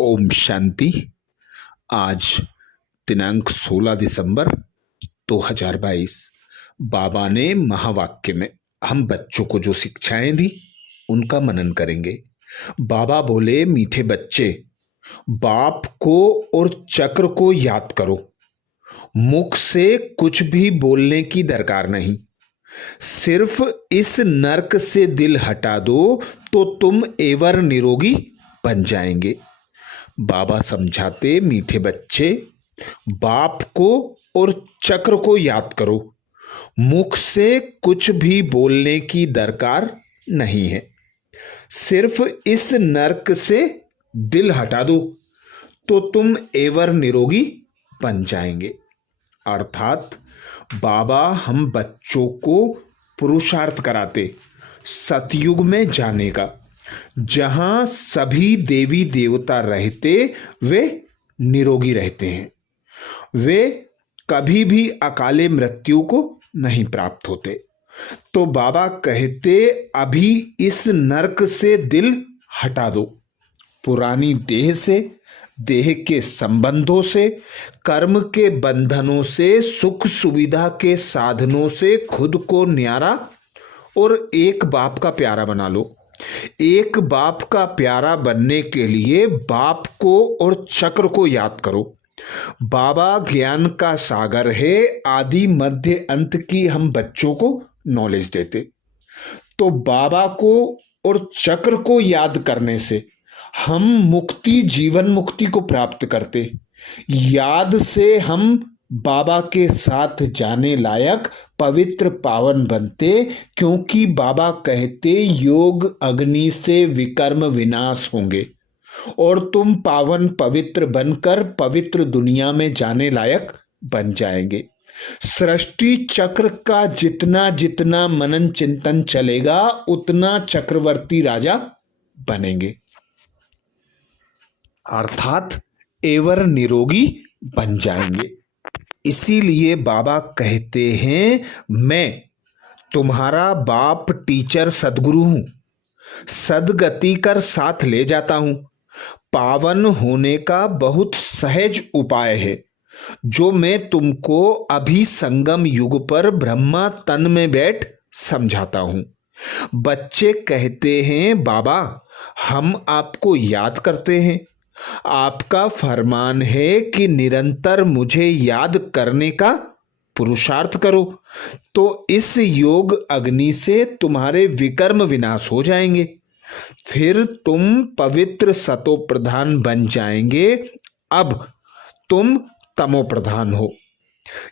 ओम शांति। आज दिनांक 16 दिसंबर 2022 बाबा ने महावाक्य में हम बच्चों को जो शिक्षाएं दी उनका मनन करेंगे। बाबा बोले, मीठे बच्चे, बाप को और चक्र को याद करो। मुख से कुछ भी बोलने की दरकार नहीं, सिर्फ इस नरक से दिल हटा दो तो तुम एवर निरोगी बन जाएंगे। बाबा समझाते, मीठे बच्चे, बाप को और चक्र को याद करो। मुख से कुछ भी बोलने की दरकार नहीं है, सिर्फ इस नरक से दिल हटा दो तो तुम एवर निरोगी बन जाएंगे। अर्थात बाबा हम बच्चों को पुरुषार्थ कराते सतयुग में जाने का, जहां सभी देवी देवता रहते वे निरोगी रहते हैं। वे कभी भी अकाले मृत्यु को नहीं प्राप्त होते। तो बाबा कहते, अभी इस नरक से दिल हटा दो। पुरानी देह से, देह के संबंधों से, कर्म के बंधनों से, सुख सुविधा के साधनों से खुद को न्यारा और एक बाप का प्यारा बना लो। एक बाप का प्यारा बनने के लिए बाप को और चक्र को याद करो। बाबा ज्ञान का सागर है, आदि मध्य अंत की हम बच्चों को नॉलेज देते। तो बाबा को और चक्र को याद करने से हम मुक्ति, जीवन मुक्ति को प्राप्त करते। याद से हम बाबा के साथ जाने लायक पवित्र पावन बनते, क्योंकि बाबा कहते योग अग्नि से विकर्म विनाश होंगे और तुम पावन पवित्र बनकर पवित्र दुनिया में जाने लायक बन जाएंगे। सृष्टि चक्र का जितना जितना मनन चिंतन चलेगा उतना चक्रवर्ती राजा बनेंगे, अर्थात एवर निरोगी बन जाएंगे। इसीलिए बाबा कहते हैं, मैं तुम्हारा बाप टीचर सदगुरु हूं, सदगति कर साथ ले जाता हूं। पावन होने का बहुत सहज उपाय है जो मैं तुमको अभी संगम युग पर ब्रह्मा तन में बैठ समझाता हूं। बच्चे कहते हैं, बाबा हम आपको याद करते हैं, आपका फरमान है कि निरंतर मुझे याद करने का पुरुषार्थ करो, तो इस योग अग्नि से तुम्हारे विकर्म विनाश हो जाएंगे, फिर तुम पवित्र सतो प्रधान बन जाएंगे। अब तुम तमो प्रधान हो।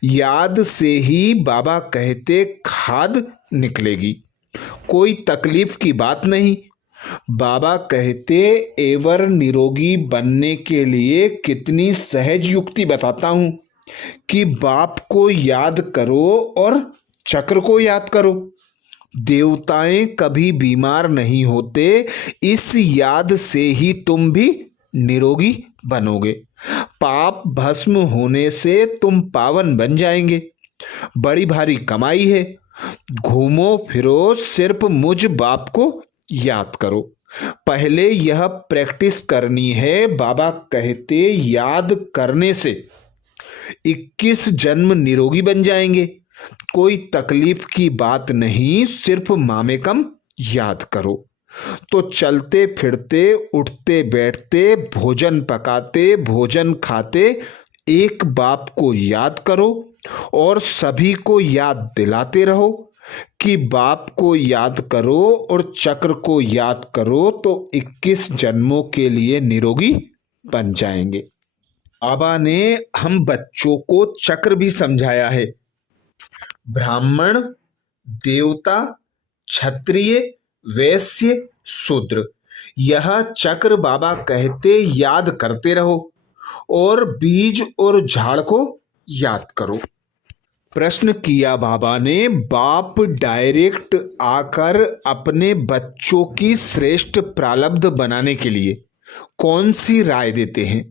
याद से ही बाबा कहते खाद निकलेगी, कोई तकलीफ की बात नहीं। बाबा कहते, एवर निरोगी बनने के लिए कितनी सहज युक्ति बताता हूं कि बाप को याद करो और चक्र को याद करो। देवताएं कभी बीमार नहीं होते, इस याद से ही तुम भी निरोगी बनोगे। पाप भस्म होने से तुम पावन बन जाएंगे। बड़ी भारी कमाई है, घूमो फिरो, सिर्फ मुझ बाप को याद करो। पहले यह प्रैक्टिस करनी है। बाबा कहते, याद करने से 21 जन्म निरोगी बन जाएंगे। कोई तकलीफ की बात नहीं, सिर्फ मामेकम याद करो। तो चलते फिरते, उठते बैठते, भोजन पकाते, भोजन खाते, एक बाप को याद करो और सभी को याद दिलाते रहो कि बाप को याद करो और चक्र को याद करो, तो 21 जन्मों के लिए निरोगी बन जाएंगे। बाबा ने हम बच्चों को चक्र भी समझाया है। ब्राह्मण, देवता, क्षत्रिय, वैश्य, शूद्र, यह चक्र बाबा कहते याद करते रहो और बीज और झाड़ को याद करो। प्रश्न किया बाबा ने, बाप डायरेक्ट आकर अपने बच्चों की श्रेष्ठ प्रारब्ध बनाने के लिए कौन सी राय देते हैं?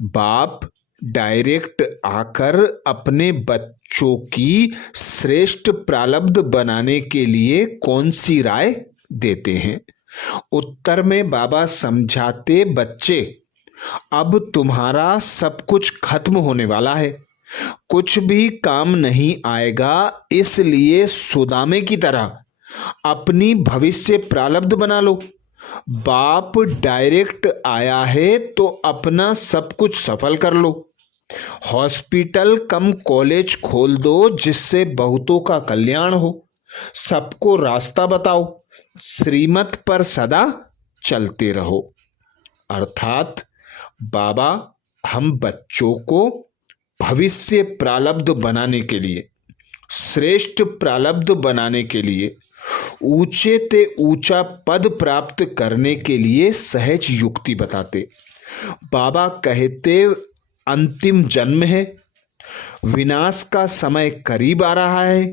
बाप डायरेक्ट आकर अपने बच्चों की श्रेष्ठ प्रारब्ध बनाने के लिए कौन सी राय देते हैं? उत्तर में बाबा समझाते, बच्चे अब तुम्हारा सब कुछ खत्म होने वाला है, कुछ भी काम नहीं आएगा, इसलिए सुदामे की तरह अपनी भविष्य प्रारब्ध बना लो। बाप डायरेक्ट आया है तो अपना सब कुछ सफल कर लो। हॉस्पिटल कम कॉलेज खोल दो जिससे बहुतों का कल्याण हो। सबको रास्ता बताओ, श्रीमत पर सदा चलते रहो। अर्थात बाबा हम बच्चों को भविष्य प्रारब्ध बनाने के लिए, श्रेष्ठ प्रारब्ध बनाने के लिए, ऊंचे ते ऊंचा पद प्राप्त करने के लिए सहज युक्ति बताते। बाबा कहते अंतिम जन्म है, विनाश का समय करीब आ रहा है,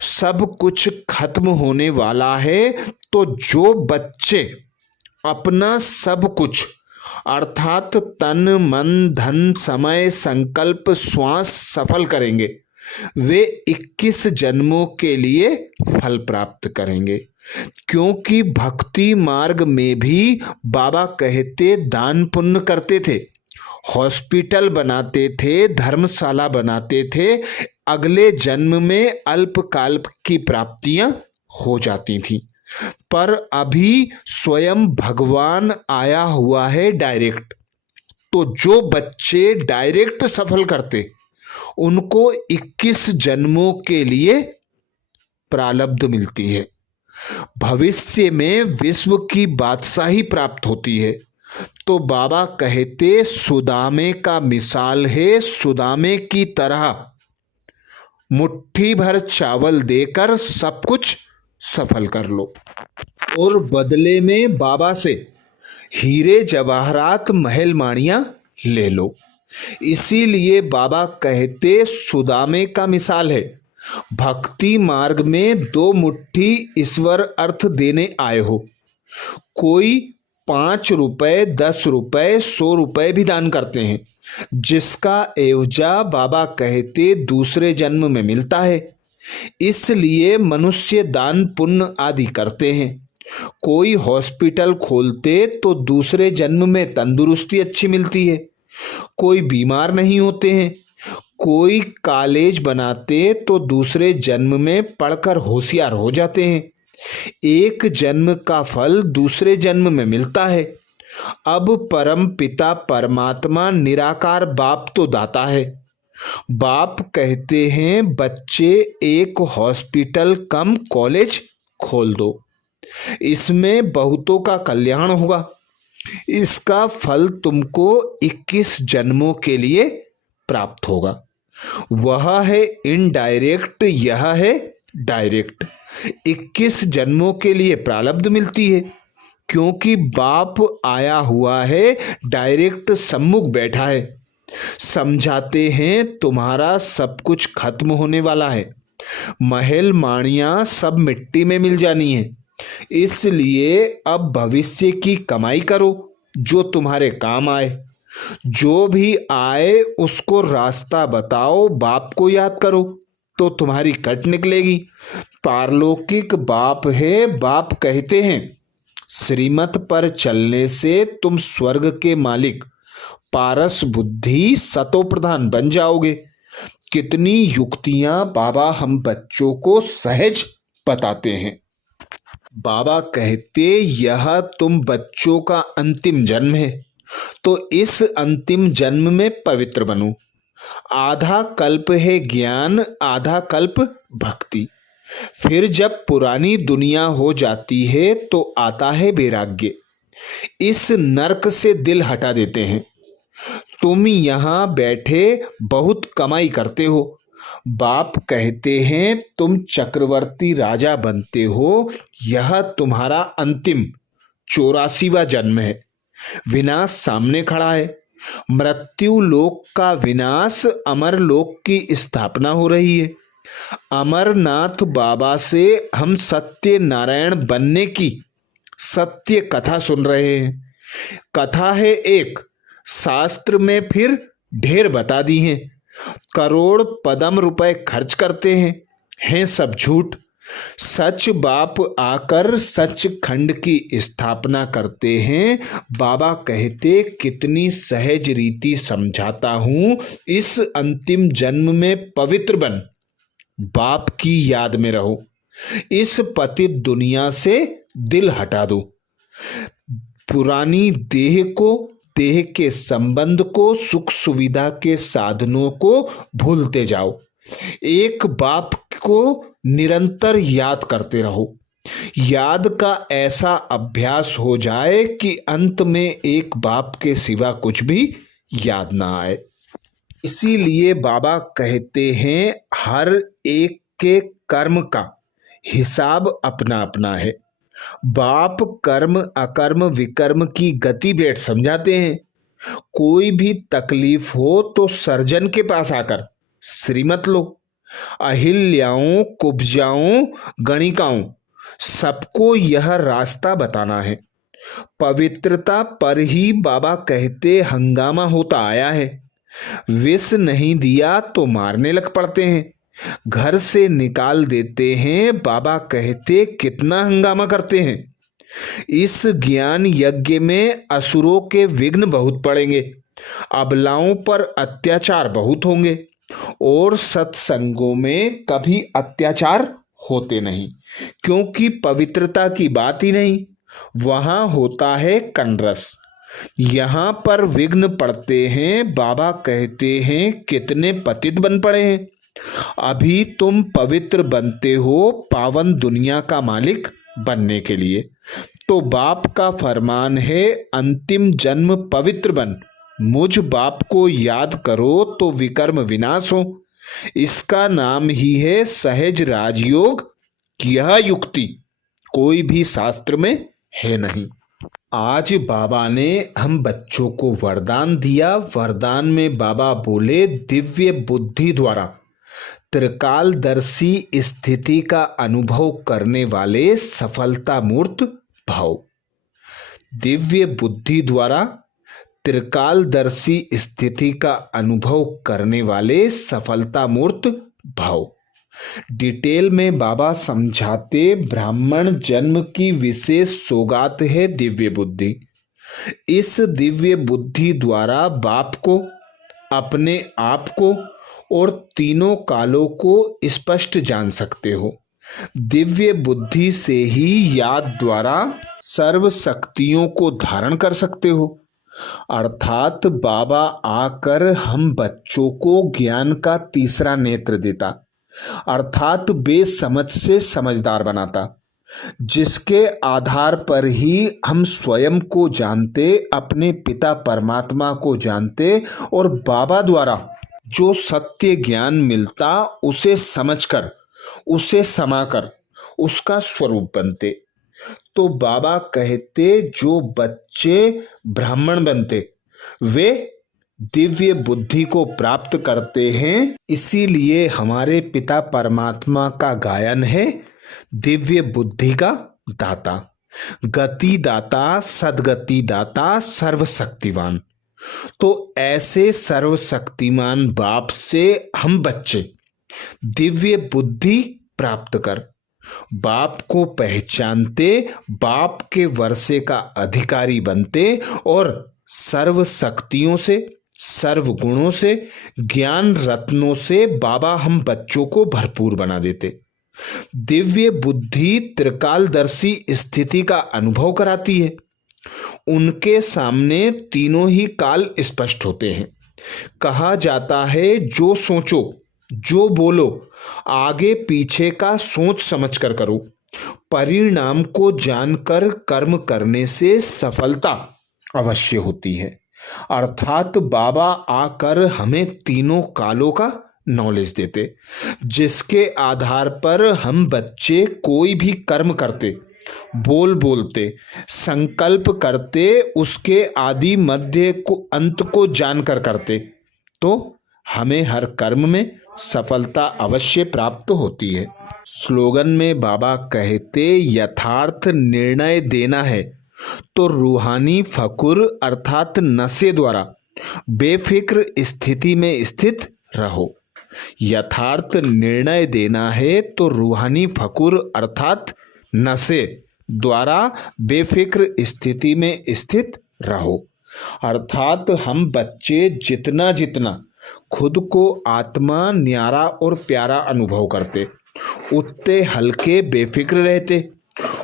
सब कुछ खत्म होने वाला है। तो जो बच्चे अपना सब कुछ अर्थात तन मन धन समय संकल्प श्वास सफल करेंगे, वे 21 जन्मों के लिए फल प्राप्त करेंगे। क्योंकि भक्ति मार्ग में भी बाबा कहते दान पुण्य करते थे, हॉस्पिटल बनाते थे, धर्मशाला बनाते थे, अगले जन्म में अल्पकाल की प्राप्तियां हो जाती थी। पर अभी स्वयं भगवान आया हुआ है डायरेक्ट। तो जो बच्चे डायरेक्ट सफल करते उनको 21 जन्मों के लिए प्रारब्ध मिलती है, भविष्य में विश्व की बादशाही प्राप्त होती है। तो बाबा कहते सुदामे का मिसाल है, सुदामे की तरह मुट्ठी भर चावल देकर सब कुछ सफल कर लो और बदले में बाबा से हीरे जवाहरात महल माणियां ले लो। इसीलिए बाबा कहते सुदामे का मिसाल है, भक्ति मार्ग में 2 मुट्ठी ईश्वर अर्थ देने आए हो। कोई 5 रुपए 10 रुपए 100 रुपए भी दान करते हैं, जिसका एवजा बाबा कहते दूसरे जन्म में मिलता है। इसलिए मनुष्य दान पुण्य आदि करते हैं। कोई हॉस्पिटल खोलते तो दूसरे जन्म में तंदुरुस्ती अच्छी मिलती है, कोई बीमार नहीं होते हैं। कोई कॉलेज बनाते तो दूसरे जन्म में पढ़कर होशियार हो जाते हैं। एक जन्म का फल दूसरे जन्म में मिलता है। अब परम पिता परमात्मा निराकार बाप तो दाता है। बाप कहते हैं बच्चे एक हॉस्पिटल कम कॉलेज खोल दो, इसमें बहुतों का कल्याण होगा। इसका फल तुमको 21 जन्मों के लिए प्राप्त होगा। वह है इनडायरेक्ट, यह है डायरेक्ट। 21 जन्मों के लिए प्रारब्ध मिलती है, क्योंकि बाप आया हुआ है, डायरेक्ट सम्मुख बैठा है। समझाते हैं तुम्हारा सब कुछ खत्म होने वाला है, महल माणियां सब मिट्टी में मिल जानी है। इसलिए अब भविष्य की कमाई करो जो तुम्हारे काम आए। जो भी आए उसको रास्ता बताओ, बाप को याद करो तो तुम्हारी कट निकलेगी। पारलौकिक बाप है। बाप कहते हैं श्रीमत पर चलने से तुम स्वर्ग के मालिक पारस बुद्धि सतो प्रधान बन जाओगे। कितनी युक्तियां बाबा हम बच्चों को सहज बताते हैं। बाबा कहते यह तुम बच्चों का अंतिम जन्म है, तो इस अंतिम जन्म में पवित्र बनो। आधा कल्प है ज्ञान, आधा कल्प भक्ति। फिर जब पुरानी दुनिया हो जाती है तो आता है वैराग्य। इस नरक से दिल हटा देते हैं। तुम यहाँ बैठे बहुत कमाई करते हो, बाप कहते हैं तुम चक्रवर्ती राजा बनते हो। यह तुम्हारा अंतिम 84वां जन्म है। विनाश सामने खड़ा है। मृत्यु लोक का विनाश, अमर लोक की स्थापना हो रही है। अमरनाथ बाबा से हम सत्य नारायण बनने की सत्य कथा सुन रहे हैं। कथा है एक, शास्त्र में फिर ढेर बता दी हैं। करोड़ पदम रुपए खर्च करते हैं सब झूठ। सच बाप आकर सचखंड की स्थापना करते हैं। बाबा कहते, कितनी सहज रीति समझाता हूं, इस अंतिम जन्म में पवित्र बन, बाप की याद में रहो, इस पतित दुनिया से दिल हटा दो, पुरानी देह को, देह के संबंध को, सुख सुविधा के साधनों को भूलते जाओ, एक बाप को निरंतर याद करते रहो। याद का ऐसा अभ्यास हो जाए कि अंत में एक बाप के सिवा कुछ भी याद ना आए। इसीलिए बाबा कहते हैं, हर एक के कर्म का हिसाब अपना अपना है। बाप कर्म अकर्म विकर्म की गति भेद समझाते हैं। कोई भी तकलीफ हो तो सर्जन के पास आकर श्रीमत लो। अहिल्याओं, कुब्जाओं, गणिकाओं, सबको यह रास्ता बताना है। पवित्रता पर ही बाबा कहते हंगामा होता आया है। विष नहीं दिया तो मारने लग पड़ते हैं, घर से निकाल देते हैं। बाबा कहते कितना हंगामा करते हैं। इस ज्ञान यज्ञ में असुरों के विघ्न बहुत पड़ेंगे, अबलाओं पर अत्याचार बहुत होंगे, और सत्संगों में कभी अत्याचार होते नहीं, क्योंकि पवित्रता की बात ही नहीं, वहां होता है कनरस। यहां पर विघ्न पड़ते हैं। बाबा कहते हैं कितने पतित बन पड़े हैं। अभी तुम पवित्र बनते हो पावन दुनिया का मालिक बनने के लिए। तो बाप का फरमान है, अंतिम जन्म पवित्र बन, मुझ बाप को याद करो तो विकर्म विनाश हो। इसका नाम ही है सहज राजयोग। यह युक्ति कोई भी शास्त्र में है नहीं। आज बाबा ने हम बच्चों को वरदान दिया। वरदान में बाबा बोले, दिव्य बुद्धि द्वारा त्रिकालदर्शी स्थिति का अनुभव करने वाले सफलता मूर्त भाव। दिव्य बुद्धि द्वारा त्रिकालदर्शी स्थिति का अनुभव करने वाले सफलता मूर्त भाव। डिटेल में बाबा समझाते, ब्राह्मण जन्म की विशेष सौगात है दिव्य बुद्धि। इस दिव्य बुद्धि द्वारा बाप को, अपने आप को और तीनों कालों को स्पष्ट जान सकते हो। दिव्य बुद्धि से ही याद द्वारा सर्व शक्तियों को धारण कर सकते हो। अर्थात बाबा आकर हम बच्चों को ज्ञान का तीसरा नेत्र देता, अर्थात बेसमझ से समझदार बनाता, जिसके आधार पर ही हम स्वयं को जानते, अपने पिता परमात्मा को जानते, और बाबा द्वारा जो सत्य ज्ञान मिलता उसे समझकर, उसे समाकर उसका स्वरूप बनते। तो बाबा कहते, जो बच्चे ब्राह्मण बनते वे दिव्य बुद्धि को प्राप्त करते हैं। इसीलिए हमारे पिता परमात्मा का गायन है, दिव्य बुद्धि का दाता, गति दाता, सदगति दाता, सर्वशक्तिवान। तो ऐसे सर्वशक्तिमान बाप से हम बच्चे दिव्य बुद्धि प्राप्त कर बाप को पहचानते, बाप के वर्षे का अधिकारी बनते, और सर्व शक्तियों से, सर्व गुणों से, ज्ञान रत्नों से बाबा हम बच्चों को भरपूर बना देते। दिव्य बुद्धि त्रिकालदर्शी स्थिति का अनुभव कराती है। उनके सामने तीनों ही काल स्पष्ट होते हैं। कहा जाता है, जो सोचो, जो बोलो, आगे पीछे का सोच समझ कर करो। परिणाम को जानकर कर्म करने से सफलता अवश्य होती है। अर्थात बाबा आकर हमें तीनों कालों का नॉलेज देते, जिसके आधार पर हम बच्चे कोई भी कर्म करते, बोलते, संकल्प करते, उसके आदि मध्य को अंत को जानकर करते, तो हमें हर कर्म में सफलता अवश्य प्राप्त होती है। स्लोगन में बाबा कहते, यथार्थ निर्णय देना है तो रूहानी फकुर अर्थात नशे द्वारा बेफिक्र स्थिति में स्थित रहो। यथार्थ निर्णय देना है तो रूहानी फकुर अर्थात नशे द्वारा बेफिक्र स्थिति में स्थित रहो। अर्थात हम बच्चे जितना जितना खुद को आत्मा न्यारा और प्यारा अनुभव करते, उतने हल्के बेफिक्र रहते,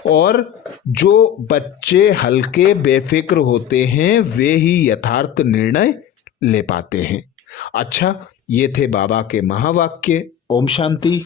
और जो बच्चे हल्के बेफिक्र होते हैं वे ही यथार्थ निर्णय ले पाते हैं। अच्छा, ये थे बाबा के महावाक्य। ओम शांति।